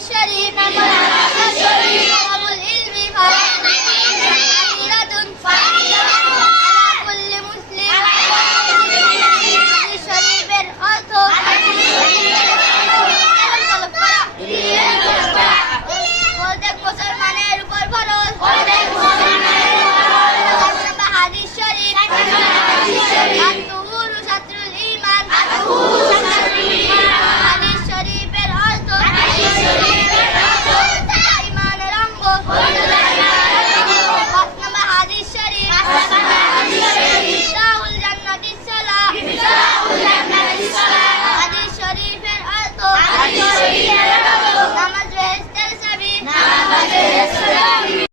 雪梨搬过来